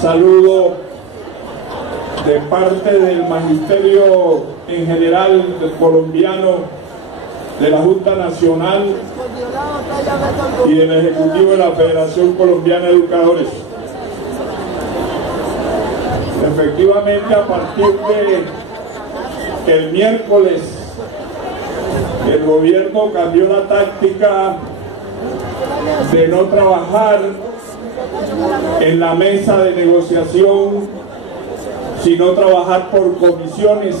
saludo de parte del magisterio en general del colombiano, de la Junta Nacional y del Ejecutivo de la Federación Colombiana de Educadores. Efectivamente, a partir de el miércoles, el gobierno cambió la táctica de no trabajar en la mesa de negociación, sino trabajar por comisiones,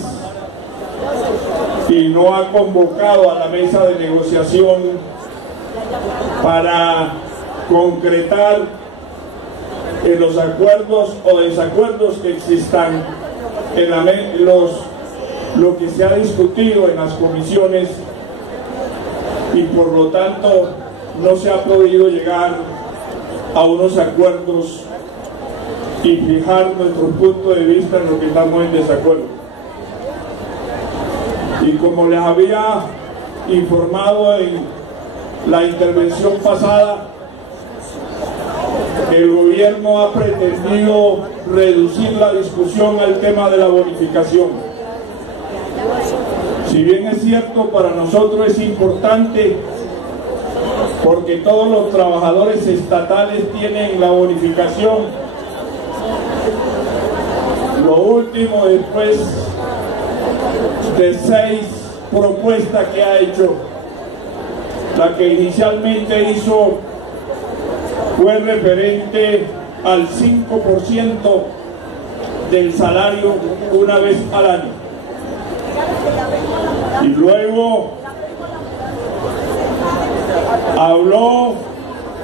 y no ha convocado a la mesa de negociación para concretar en los acuerdos o desacuerdos que existan en lo que se ha discutido en las comisiones, y por lo tanto no se ha podido llegar a unos acuerdos y fijar nuestro punto de vista en lo que estamos en desacuerdo. Y como les había informado en la intervención pasada, el gobierno ha pretendido reducir la discusión al tema de la bonificación. Si bien es cierto, para nosotros es importante, porque todos los trabajadores estatales tienen la bonificación. Lo último, después de 6 propuestas que ha hecho, la que inicialmente hizo fue referente al 5% del salario una vez al año. Y luego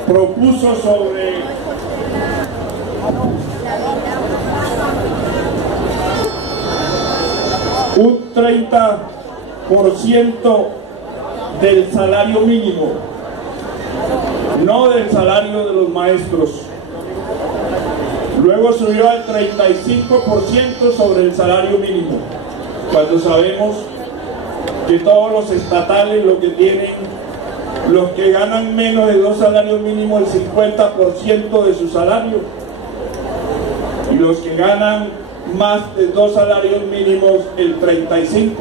propuso sobre un 30% del salario mínimo, no del salario de los maestros. Luego subió al 35% sobre el salario mínimo, cuando sabemos que todos los estatales lo que tienen, los que ganan menos de 2 salarios mínimos, el 50% de su salario, y los que ganan más de 2 salarios mínimos, el 35%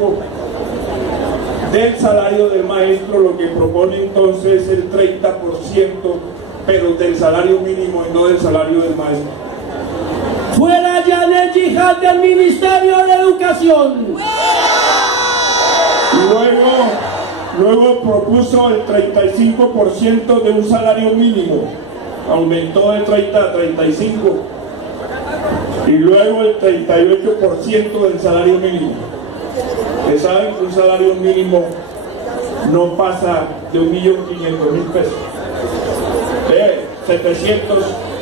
del salario del maestro. Lo que propone entonces el 30%, pero del salario mínimo y no del salario del maestro. ¡Fuera Janet Yihad del Ministerio de Educación! Y luego propuso el 35% de un salario mínimo, aumentó de 30 a 35%, y luego el 38% del salario mínimo. Ustedes saben que un salario mínimo no pasa de 1.500.000 pesos,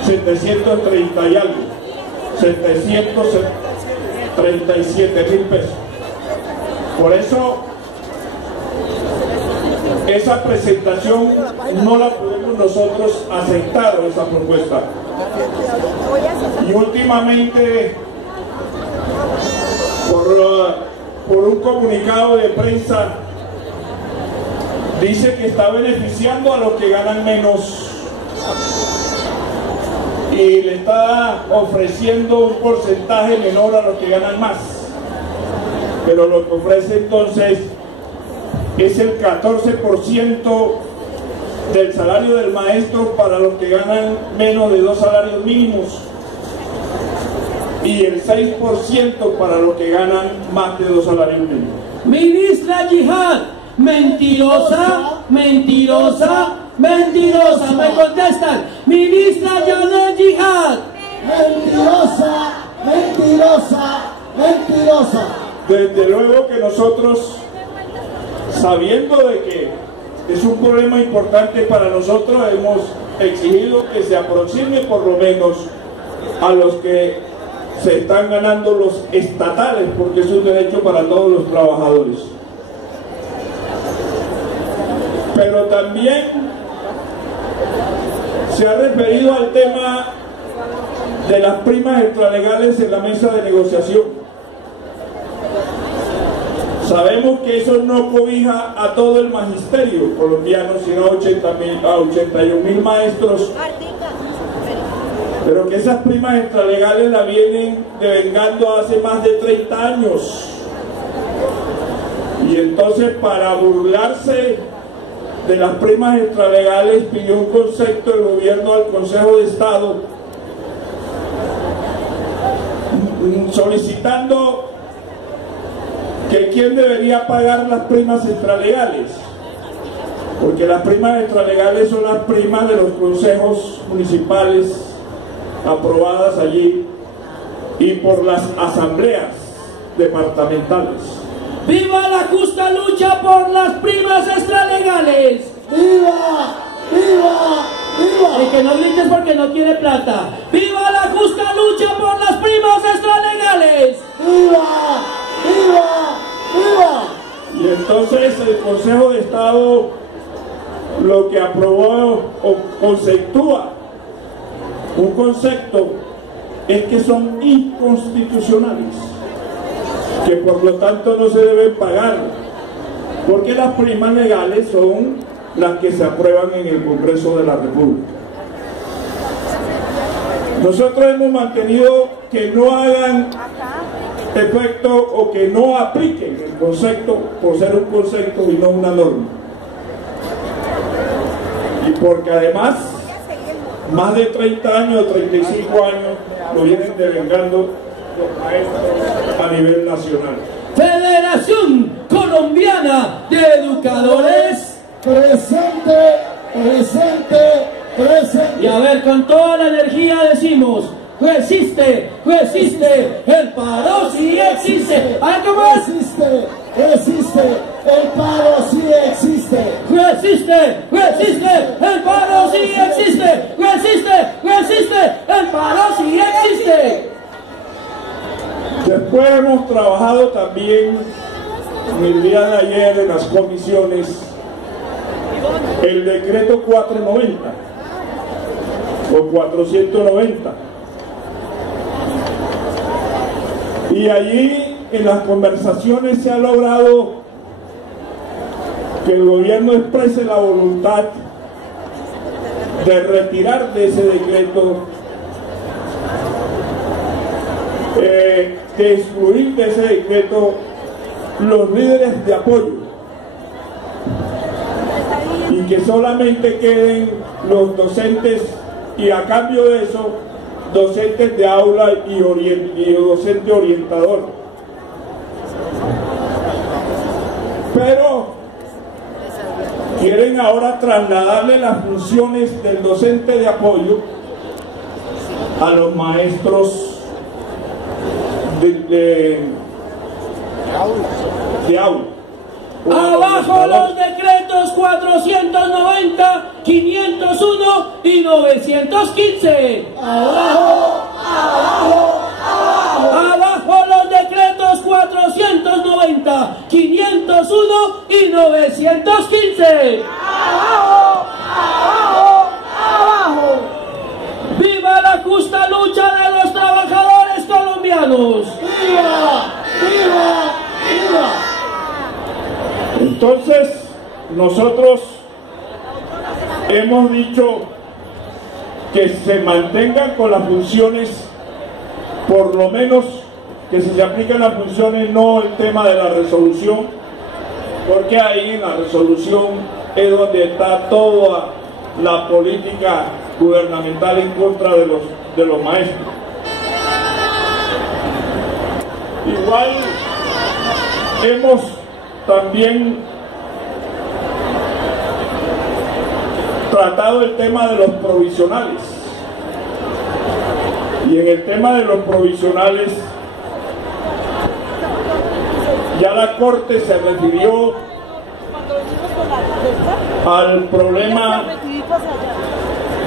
730 y algo, 737.000 pesos. Por eso esa presentación no la podemos nosotros aceptar, esa propuesta. Y últimamente, por un comunicado de prensa, dice que está beneficiando a los que ganan menos y le está ofreciendo un porcentaje menor a los que ganan más, pero lo que ofrece entonces es el 14% del salario del maestro para los que ganan menos de 2 salarios mínimos y el 6% para los que ganan más de 2 salarios mínimos. Ministra Yihad, mentirosa, mentirosa, mentirosa. Me contestan, ministra Janet Yihad. Mentirosa, mentirosa, mentirosa. Desde luego que nosotros, sabiendo de que es un problema importante para nosotros, hemos exigido que se aproxime por lo menos a los que se están ganando los estatales, porque es un derecho para todos los trabajadores. Pero también se ha referido al tema de las primas extralegales en la mesa de negociación. Sabemos que eso no cobija a todo el magisterio colombiano, sino a 81.000 maestros pero que esas primas extralegales la vienen devengando hace más de 30 años. Y entonces, para burlarse de las primas extralegales, pidió un concepto del gobierno al Consejo de Estado, solicitando que quién debería pagar las primas extralegales, porque las primas extralegales son las primas de los consejos municipales aprobadas allí y por las asambleas departamentales. ¡Viva la justa lucha por las primas extralegales! ¡Viva! ¡Viva! ¡Viva! Y que no grites porque no quiere plata. ¡Viva la justa lucha por las primas extralegales! ¡Viva! ¡Viva! ¡Viva! Y entonces el Consejo de Estado lo que aprobó o conceptúa un concepto es que son inconstitucionales, que por lo tanto no se deben pagar, porque las primas legales son las que se aprueban en el Congreso de la República. Nosotros hemos mantenido que no hagan efecto o que no apliquen el concepto por ser un concepto y no una norma. Y porque además más de 30 años, 35 años lo vienen devengando los maestros a nivel nacional. Federación Colombiana de Educadores. Presente, presente, presente. Y a ver, con toda la energía decimos: resiste, resiste, el paro sí existe. A ver, ¿cómo es? Resiste, resiste, el paro sí existe. Resiste, resiste, el paro sí existe. Resiste, resiste, el paro sí existe. Después hemos trabajado también en el día de ayer en las comisiones el decreto 490 o 490. Y allí en las conversaciones se ha logrado que el gobierno exprese la voluntad de retirar de ese decreto, de excluir de ese decreto los líderes de apoyo y que solamente queden los docentes, y a cambio de eso docentes de aula y docente orientador. Pero quieren ahora trasladarle las funciones del docente de apoyo a los maestros de aula. Abajo los decretos 490, 501 y 915. Abajo, abajo, abajo. Abajo los decretos 490, 501 y 915. Abajo, abajo, abajo. ¡Viva la justa lucha de los trabajadores colombianos! ¡Viva! ¡Viva! ¡Viva! Entonces, nosotros hemos dicho que se mantengan con las funciones, por lo menos que se apliquen las funciones, no el tema de la resolución, porque ahí en la resolución es donde está toda la política gubernamental en contra de los maestros. Igual hemos también tratado el tema de los provisionales, y en el tema de los provisionales ya la Corte se refirió al problema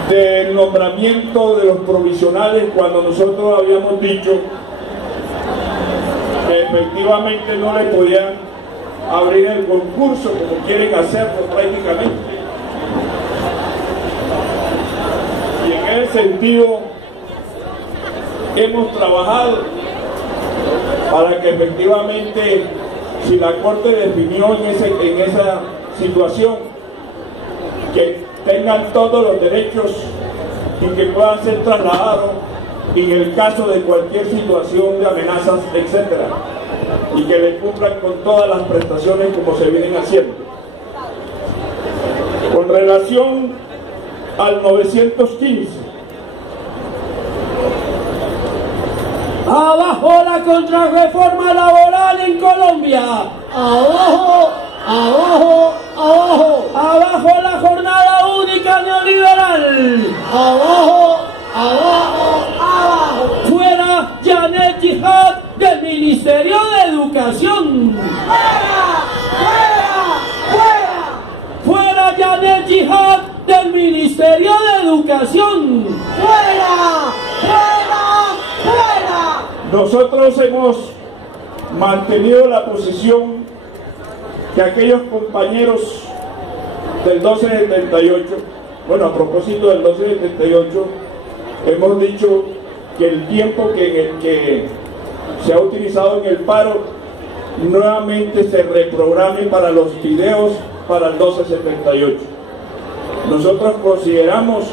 del nombramiento de los provisionales, cuando nosotros habíamos dicho que efectivamente no le podían abrir el concurso como quieren hacerlo prácticamente. Y en ese sentido hemos trabajado para que efectivamente, si la Corte definió en esa situación que tengan todos los derechos y que puedan ser trasladados en el caso de cualquier situación de amenazas, etcétera, y que le cumplan con todas las prestaciones como se vienen haciendo. Con relación al 915, abajo la contrarreforma laboral en Colombia. Abajo, abajo, abajo. Abajo la jornada única neoliberal. Abajo, abajo, abajo. Fuera Janet Yihad del Ministerio de Educación. ¡Fuera! ¡Fuera! Fuera Janet Yihad del Ministerio de Educación. ¡Fuera! ¡Fuera! ¡Fuera! nosotros hemos mantenido la posición que aquellos compañeros del 1278, bueno, a propósito del 1278, hemos dicho que el tiempo que se ha utilizado en el paro nuevamente se reprograme para los videos para el 1278. Nosotros consideramos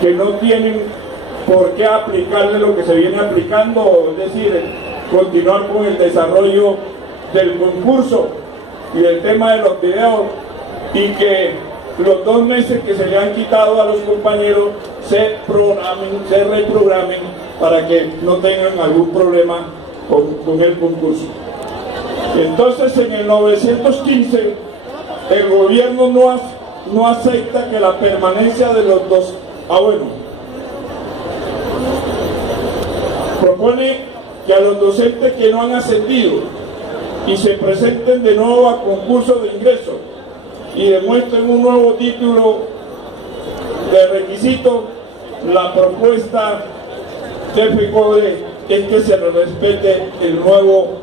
que no tienen por qué aplicarle lo que se viene aplicando, es decir, continuar con el desarrollo del concurso y del tema de los videos, y que los 2 meses que se le han quitado a los compañeros se reprogramen para que no tengan algún problema con el concurso. Entonces, en el 915 el gobierno no acepta que la permanencia de los dos, propone que a los docentes que no han ascendido y se presenten de nuevo a concurso de ingreso y demuestren un nuevo título de requisito, la propuesta de FECODE es que se respete el nuevo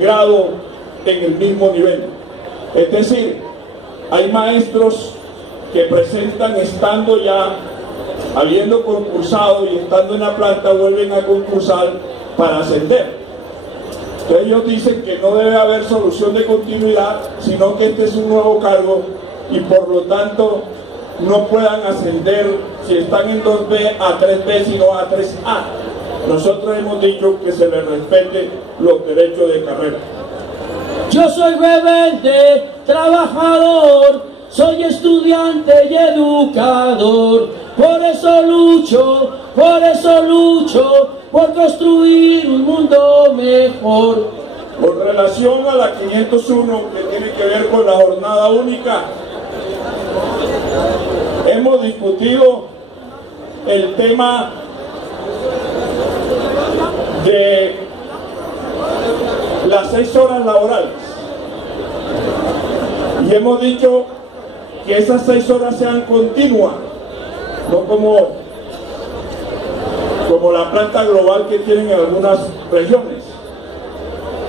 grado en el mismo nivel. Es decir, hay maestros que presentan estando ya, habiendo concursado y estando en la planta, vuelven a concursar para ascender. Entonces ellos dicen que no debe haber solución de continuidad, sino que este es un nuevo cargo y por lo tanto no puedan ascender si están en 2B a 3B, sino a 3A. Nosotros hemos dicho que se les respete los derechos de carrera. Yo soy rebelde, trabajador, soy estudiante y educador, por eso lucho, por construir un mundo mejor. Con relación a la 501, que tiene que ver con la jornada única, hemos discutido el tema de las 6 horas laborales y hemos dicho que esas 6 horas sean continuas, no como la planta global que tienen en algunas regiones,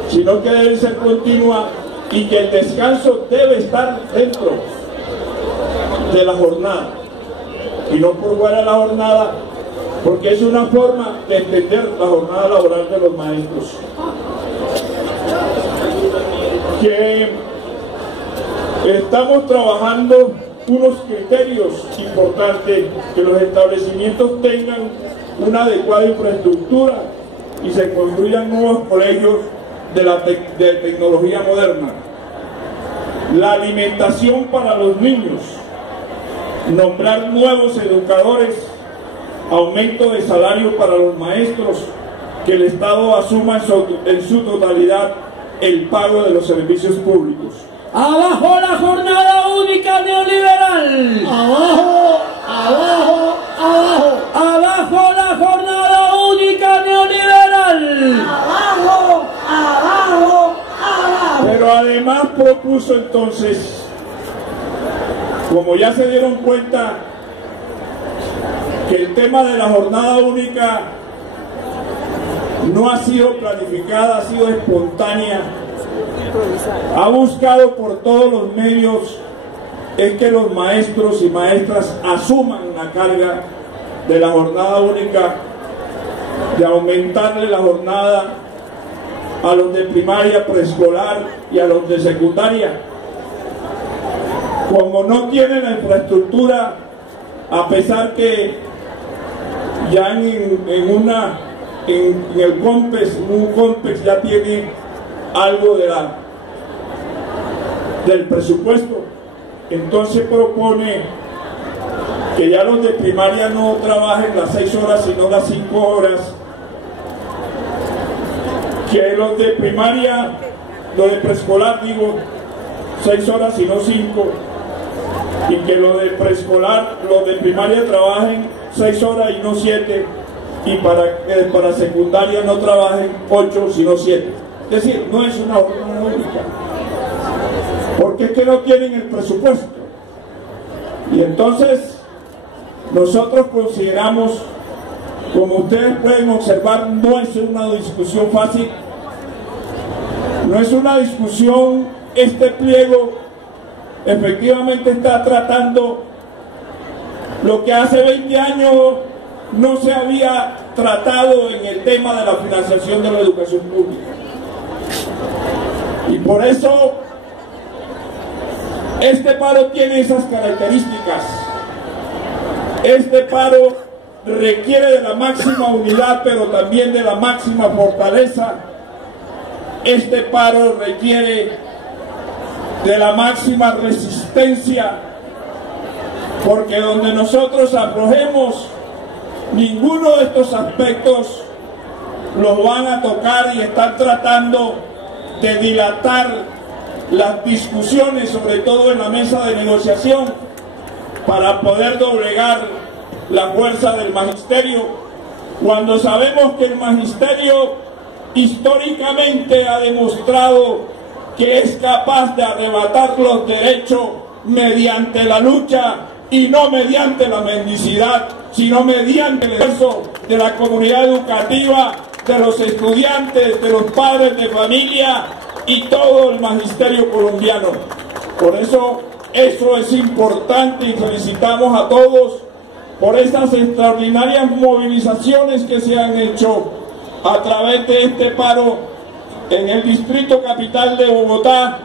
sino que deben ser continuas y que el descanso debe estar dentro de la jornada y no por fuera de la jornada, porque es una forma de entender la jornada laboral de los maestros. Que estamos trabajando unos criterios importantes, que los establecimientos tengan una adecuada infraestructura y se construyan nuevos colegios de tecnología moderna. La alimentación para los niños, nombrar nuevos educadores, aumento de salario para los maestros, que el Estado asuma en su totalidad el pago de los servicios públicos. ¡Abajo la jornada única neoliberal! Abajo, abajo, abajo. ¡Abajo la jornada única neoliberal! Abajo, abajo, abajo. Pero además propuso entonces, como ya se dieron cuenta que el tema de la jornada única no ha sido planificada, ha sido espontánea, ha buscado por todos los medios es que los maestros y maestras asuman la carga de la jornada única, de aumentarle la jornada a los de primaria, preescolar y a los de secundaria. Como no tienen la infraestructura a pesar que ya en el COMPES ya tiene algo del presupuesto. Entonces propone que ya los de primaria no trabajen las 6 horas sino las 5 horas, que los de primaria, los de preescolar, digo, 6 horas y no 5, y que los de preescolar, los de primaria trabajen 6 horas y no 7, y para secundaria no trabajen 8 sino 7. Es decir, no es una orden única, porque es que no tienen el presupuesto. Y entonces nosotros consideramos, como ustedes pueden observar, no es una discusión fácil, no es una discusión. Este pliego efectivamente está tratando lo que hace 20 años no se había tratado en el tema de la financiación de la educación pública. Y por eso este paro tiene esas características. Este paro requiere de la máxima unidad, pero también de la máxima fortaleza. Este paro requiere de la máxima resistencia, porque donde nosotros aflojemos, ninguno de estos aspectos los van a tocar, y están tratando de dilatar las discusiones, sobre todo en la mesa de negociación, para poder doblegar la fuerza del magisterio, cuando sabemos que el magisterio históricamente ha demostrado que es capaz de arrebatar los derechos mediante la lucha, y no mediante la mendicidad, sino mediante el esfuerzo de la comunidad educativa, de los estudiantes, de los padres de familia y todo el magisterio colombiano. Por eso es importante, y felicitamos a todos por estas extraordinarias movilizaciones que se han hecho a través de este paro en el distrito capital de Bogotá,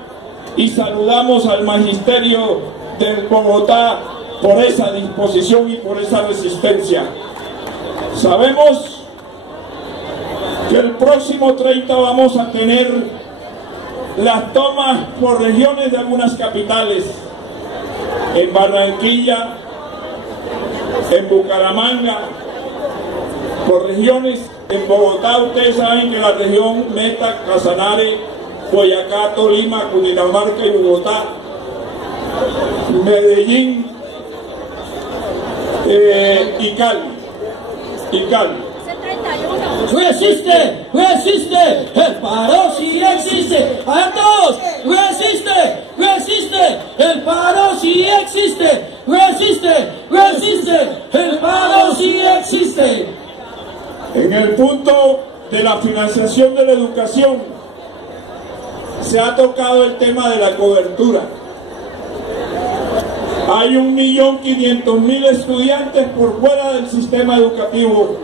y saludamos al magisterio de Bogotá por esa disposición y por esa resistencia. Sabemos que el próximo 30 vamos a tener las tomas por regiones de algunas capitales, en Barranquilla, en Bucaramanga, por regiones. En Bogotá ustedes saben que la región Meta, Casanare, Boyacá, Tolima, Cundinamarca y Bogotá, Medellín y Cali. Resiste, resiste, el paro sí existe. A todos, resiste, resiste, el paro sí existe. Resiste, resiste, el paro sí existe. En el punto de la financiación de la educación se ha tocado el tema de la cobertura. Hay 1.500.000 estudiantes por fuera del sistema educativo,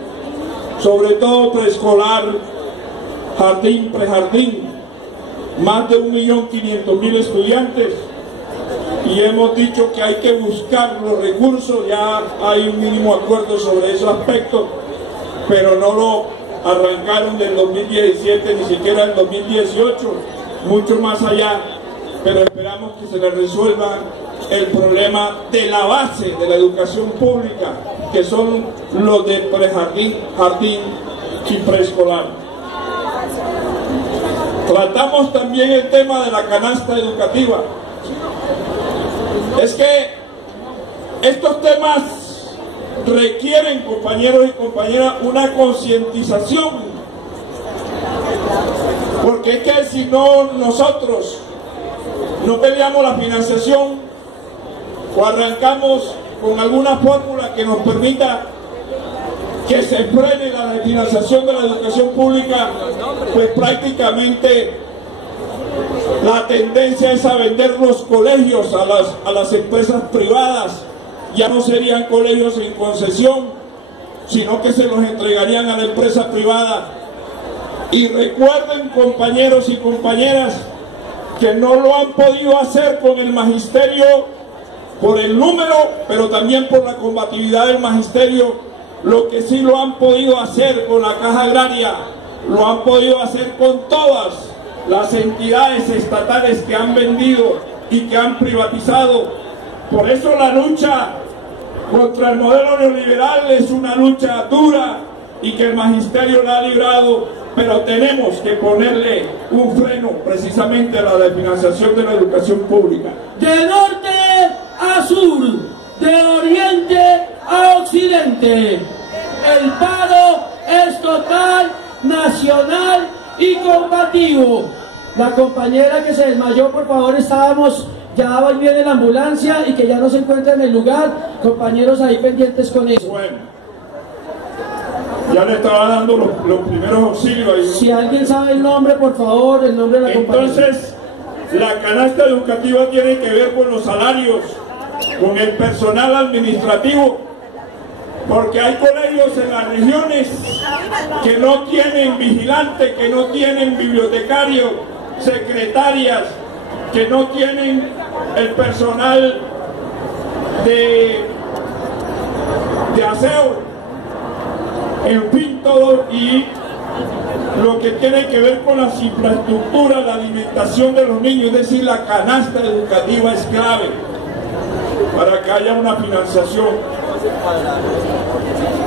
sobre todo preescolar, jardín, prejardín, más de 1.500.000 estudiantes, y hemos dicho que hay que buscar los recursos. Ya hay un mínimo acuerdo sobre ese aspecto, pero no lo arrancaron del 2017, ni siquiera del 2018, mucho más allá, pero esperamos que se le resuelva el problema de la base de la educación pública, que son los de prejardín, jardín y preescolar. Tratamos también el tema de la canasta educativa. Es que estos temas requieren, compañeros y compañeras, una concientización, porque es que si no, nosotros no peleamos la financiación o arrancamos con alguna fórmula que nos permita que se frene la financiación de la educación pública, pues prácticamente la tendencia es a vender los colegios a las empresas privadas. Ya no serían colegios en concesión, sino que se los entregarían a la empresa privada. Y recuerden, compañeros y compañeras, que no lo han podido hacer con el magisterio por el número, pero también por la combatividad del magisterio. Lo que sí lo han podido hacer con la Caja Agraria, lo han podido hacer con todas las entidades estatales que han vendido y que han privatizado. Por eso la lucha contra el modelo neoliberal es una lucha dura y que el magisterio la ha librado, pero tenemos que ponerle un freno precisamente a la financiación de la educación pública. De norte a sur, de oriente a occidente, el paro es total, nacional y combativo. La compañera que se desmayó, por favor, estábamos, ya viene la ambulancia y que ya no se encuentra en el lugar. Compañeros ahí pendientes con eso. Bueno, ya le estaba dando los primeros auxilios ahí. Si alguien sabe el nombre, por favor, el nombre de la compañera. Entonces, la canasta educativa tiene que ver con los salarios, con el personal administrativo, porque hay colegios en las regiones que no tienen vigilante, que no tienen bibliotecario, secretarias, que no tienen el personal de aseo, en fin, todo, y lo que tiene que ver con las infraestructuras, la alimentación de los niños, es decir, la canasta educativa es clave para que haya una financiación.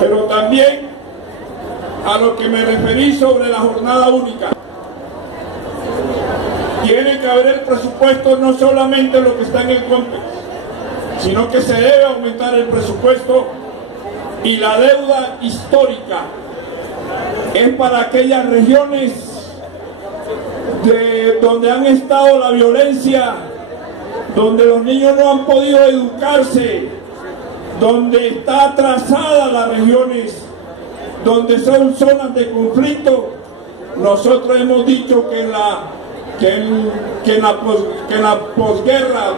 Pero también a lo que me referí sobre la jornada única, tiene que haber el presupuesto, no solamente lo que está en el COMPEX, sino que se debe aumentar el presupuesto, y la deuda histórica es para aquellas regiones donde han estado la violencia, donde los niños no han podido educarse, donde está atrasada las regiones, donde son zonas de conflicto. Nosotros hemos dicho que en la posguerra,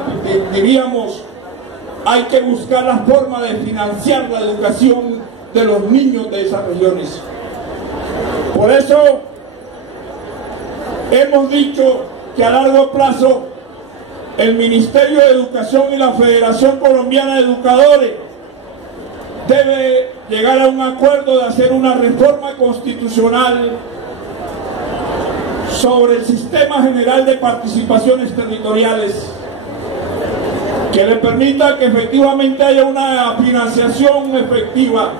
diríamos, hay que buscar la forma de financiar la educación de los niños de esas regiones. Por eso hemos dicho que a largo plazo el Ministerio de Educación y la Federación Colombiana de Educadores debe llegar a un acuerdo de hacer una reforma constitucional sobre el sistema general de participaciones territoriales, que le permita que efectivamente haya una financiación efectiva,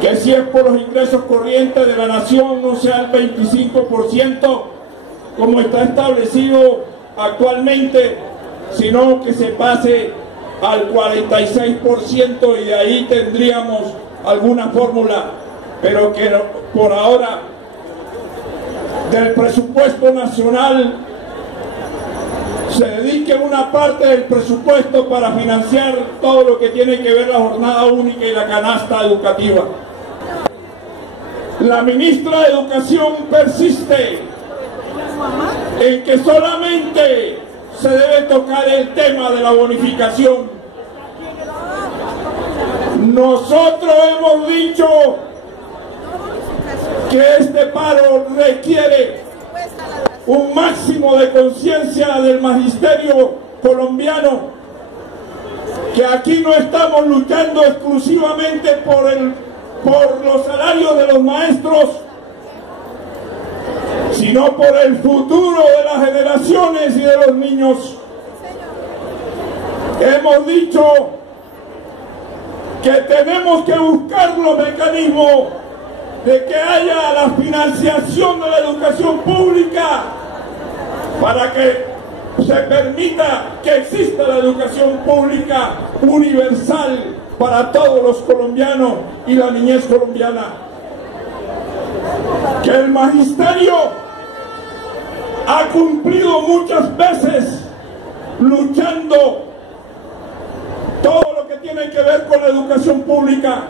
que si es por los ingresos corrientes de la nación no sea el 25% como está establecido actualmente, sino que se pase al 46%, y de ahí tendríamos alguna fórmula, pero que por ahora del presupuesto nacional se dedique una parte del presupuesto para financiar todo lo que tiene que ver la jornada única y la canasta educativa. La ministra de Educación persiste en que solamente se debe tocar el tema de la bonificación. Nosotros hemos dicho que este paro requiere un máximo de conciencia del magisterio colombiano, que aquí no estamos luchando exclusivamente por los salarios de los maestros, sino por el futuro de las generaciones y de los niños. Hemos dicho que tenemos que buscar los mecanismos de que haya la financiación de la educación pública para que se permita que exista la educación pública universal para todos los colombianos y la niñez colombiana. Que el magisterio ha cumplido muchas veces luchando todo lo que tiene que ver con la educación pública,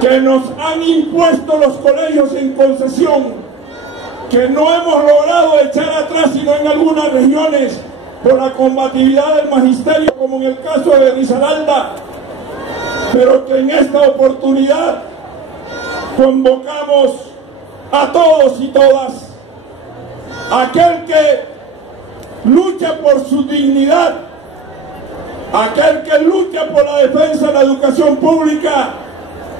que nos han impuesto los colegios en concesión, que no hemos logrado echar atrás sino en algunas regiones por la combatividad del magisterio, como en el caso de Risaralda, pero que en esta oportunidad convocamos a todos y todas, aquel que lucha por su dignidad, aquel que lucha por la defensa de la educación pública,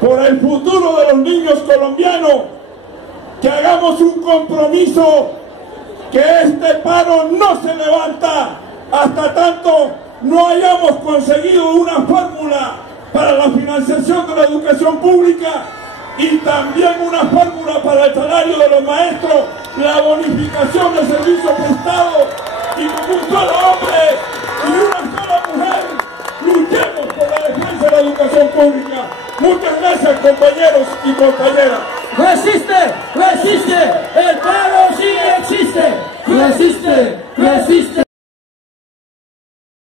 por el futuro de los niños colombianos, que hagamos un compromiso que este paro no se levanta hasta tanto no hayamos conseguido una fórmula para la financiación de la educación pública y también una fórmula para el salario de los maestros, la bonificación del servicio prestado, y con un solo hombre y una sola mujer luchemos por la defensa de la educación pública. Muchas gracias, compañeros y compañeras. Resiste, resiste, el paro sí existe. Resiste, resiste.